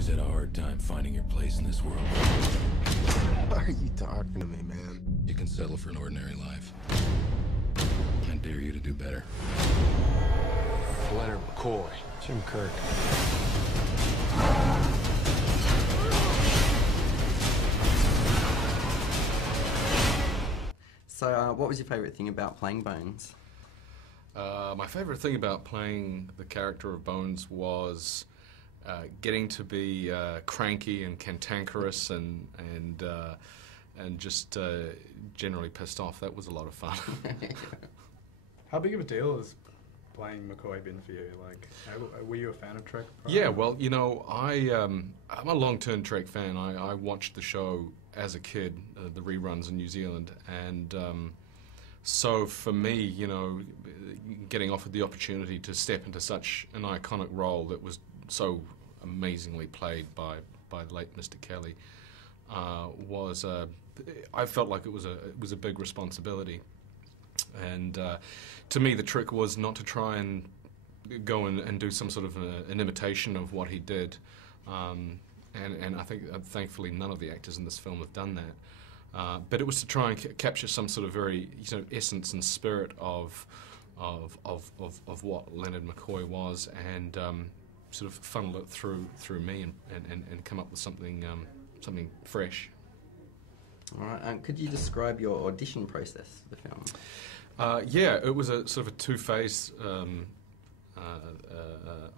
always had a hard time finding your place in this world. Why are you talking to me, man? You can settle for an ordinary life. I dare you to do better. Leonard McCoy. Jim Kirk. So, what was your favourite thing about playing Bones? My favourite thing about playing the character of Bones was getting to be cranky and cantankerous and just generally pissed off. That was a lot of fun. How big of a deal has playing McCoy been for you? Like, were you a fan of Trek prior? Yeah, well, you know, I'm a long-term Trek fan. I watched the show as a kid, the reruns in New Zealand, and so for me, you know, getting offered the opportunity to step into such an iconic role that was so amazingly played by the late Mr. Kelly was I felt like it was a big responsibility, and to me the trick was not to try and go and do some sort of an imitation of what he did, and I think thankfully none of the actors in this film have done that. But it was to try and capture some sort of very, you know, essence and spirit of what Leonard McCoy was, and sort of funnel it through me and come up with something fresh. All right. Could you describe your audition process for the film? Yeah, it was a sort of a two-phase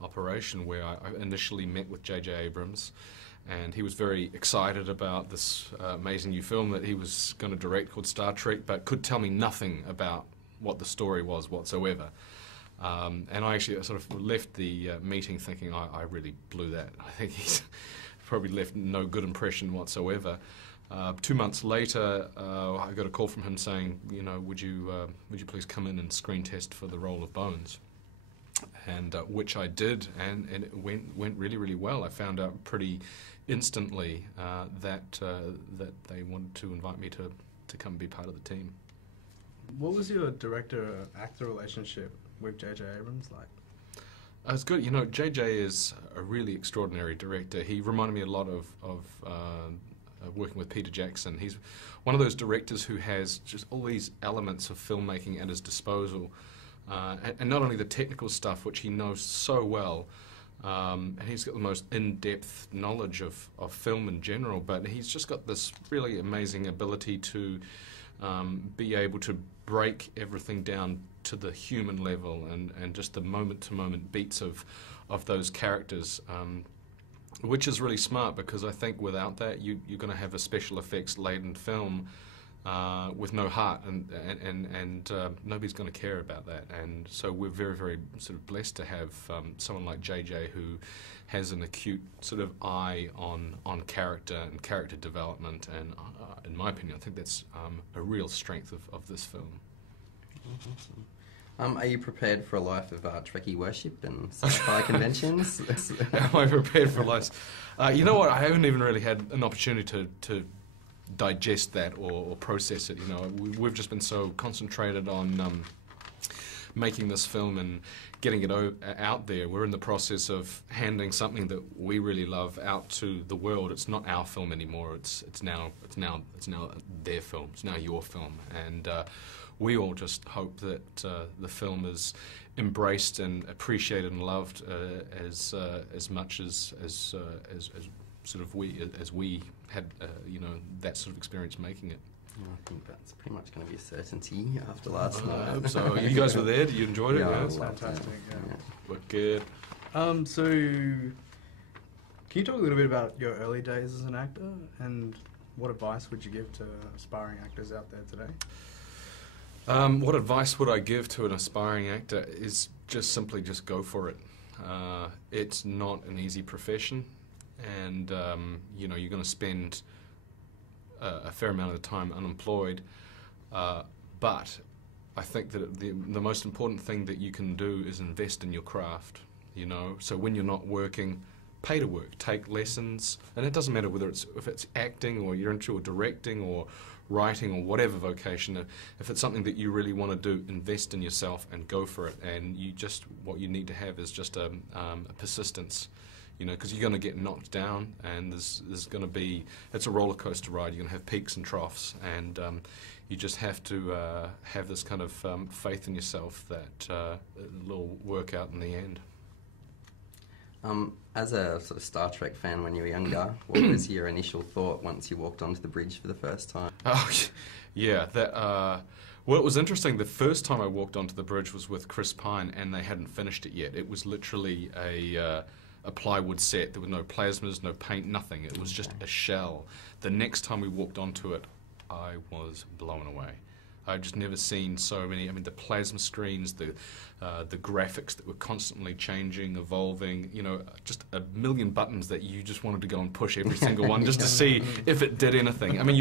operation where I initially met with J.J. Abrams, and he was very excited about this amazing new film that he was going to direct called Star Trek, but could tell me nothing about what the story was whatsoever. And I actually sort of left the meeting thinking I really blew that. I think he's probably left no good impression whatsoever. 2 months later, I got a call from him saying, you know, would you please come in and screen test for the role of Bones? And which I did, and it went really, really well. I found out pretty instantly that they wanted to invite me to come be part of the team. What was your director-actor relationship with J.J. Abrams like? It's good. You know, J.J. is a really extraordinary director. He reminded me a lot of working with Peter Jackson. He's one of those directors who has just all these elements of filmmaking at his disposal. And not only the technical stuff, which he knows so well, and he's got the most in-depth knowledge of film in general, but he's just got this really amazing ability to be able to break everything down to the human level and just the moment-to-moment beats of those characters, which is really smart, because I think without that you're going to have a special effects-laden film with no heart, and nobody's going to care about that. And so we're very, very sort of blessed to have someone like JJ who has an acute sort of eye on character and character development, and in my opinion, I think that's a real strength of this film. Awesome. Are you prepared for a life of Trekkie worship and sci-fi conventions? Am I prepared for life? You know what? I haven't even really had an opportunity to digest that or process it. You know, we've just been so concentrated on making this film and getting it out there. We're in the process of handing something that we really love out to the world. It's not our film anymore. It's now their film. It's now your film, and we all just hope that the film is embraced and appreciated and loved as much as sort of we had you know, that sort of experience making it. I think that's pretty much going to be a certainty after last night. I hope so. You guys were there? You enjoyed it? Yeah, Yeah, I loved Fantastic. it. Yeah. Looked good. So, can you talk a little bit about your early days as an actor, and what advice would you give to aspiring actors out there today? What advice would I give to an aspiring actor is just simply just go for it. It's not an easy profession, and you know, you're going to spend a fair amount of the time unemployed, but I think that the most important thing that you can do is invest in your craft, you know. So when you're not working, pay to work, take lessons, and it doesn't matter whether if it's acting or you're into directing or writing or whatever vocation. If it's something that you really want to do, invest in yourself and go for it. And what you need to have is just a persistence. you know, because you're going to get knocked down, and there's going to be, it's a roller coaster ride. You're going to have peaks and troughs, and you just have to have this kind of faith in yourself that it'll work out in the end. As a sort of Star Trek fan when you were younger, what was your initial thought once you walked onto the bridge for the first time? Oh, yeah, that. Well, it was interesting. The first time I walked onto the bridge was with Chris Pine, and they hadn't finished it yet. It was literally a plywood set. There were no plasmas, no paint, nothing. It was just a shell. The next time we walked onto it, I was blown away. I've just never seen so many. I mean, the plasma screens, the graphics that were constantly changing, evolving. You know, just a million buttons that you just wanted to go and push every single one just to see if it did anything. I mean,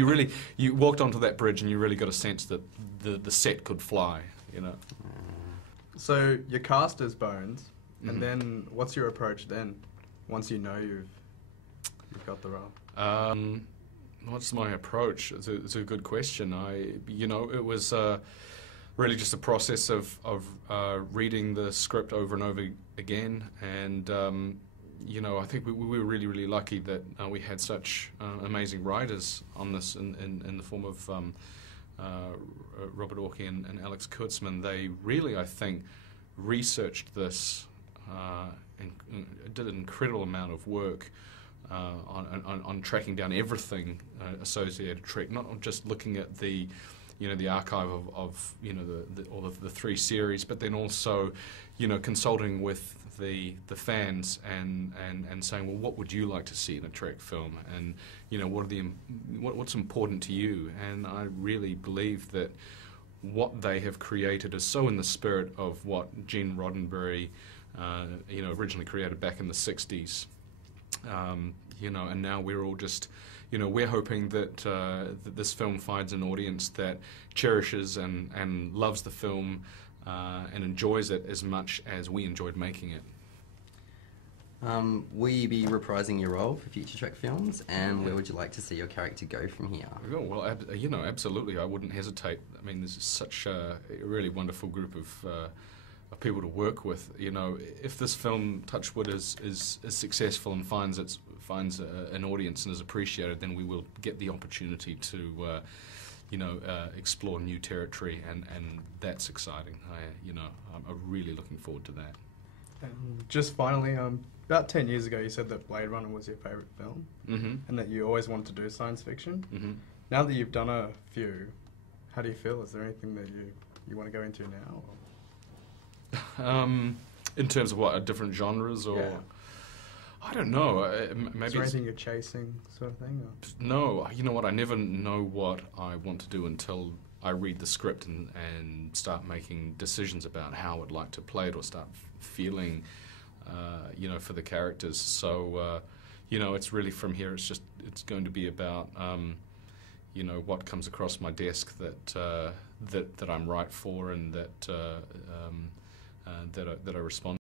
you walked onto that bridge and you really got a sense that the set could fly. You know. So you're cast as Bones, and then what's your approach then? Once you know you've got the role. What's my approach? It's a good question. It was really just a process of reading the script over and over again, and I think we were really, really lucky that we had such amazing writers on this in the form of Robert Orkey and Alex Kurtzman. They really, I think, researched this and did an incredible amount of work on tracking down everything associated with Trek, not just looking at the archive of all of the 3 series, but then also, consulting with the fans and saying, well, what would you like to see in a Trek film, and what's important to you? And I really believe that what they have created is so in the spirit of what Gene Roddenberry originally created back in the 60s. And now we're all just, we're hoping that, that this film finds an audience that cherishes and loves the film and enjoys it as much as we enjoyed making it. Will you be reprising your role for future Trek films, and where would you like to see your character go from here? Oh, well, absolutely. I wouldn't hesitate. I mean, this is such a really wonderful group of people to work with. If this film, Touchwood, is successful and finds an audience and is appreciated, then we will get the opportunity to explore new territory, and that's exciting. I'm really looking forward to that. And just finally, about 10 years ago, you said that Blade Runner was your favourite film, and that you always wanted to do science fiction. Now that you've done a few, how do you feel? Is there anything that you want to go into now? In terms of what, different genres, or I don't know. Maybe is there anything you're chasing, sort of thing? Or? No, you know what? I never know what I want to do until I read the script and start making decisions about how I'd like to play it, or start feeling, for the characters. So, it's really from here. It's going to be about, what comes across my desk that I'm right for, and that I respond